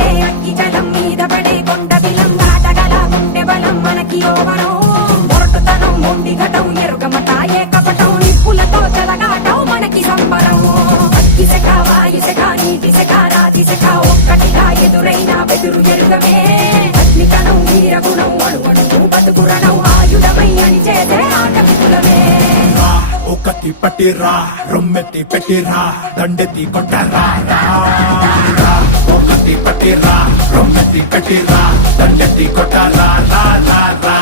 పడే అగ్గి జలం మీద పడే కొండ బిలం దాటగల గుండె బలం మనకి యోవనం మొరటుతనం మొండి ఘటం ఎరుగమట ఏకపటం నిప్పులతో చెలగాటం మనకి సంబరం అగ్గిసెక వాయుసెక నీటిసెక రాతిసెక ఒక్కటిగా ఎదురైన బెదురు ఎరుగమే అగ్నికణం వీరగుణం అణువణువు బతుకురణం ఆయుధమై అని చేసే ఆటవికులమే ఒకటి పట్టిరా రొమ్మెత్తి పెట్టిరా దండెత్తి కొట్టరా ఒకటి పట్టిరా రొమ్మెత్తి పెట్టిరా దండెత్తి కొట్టరా రా రా రా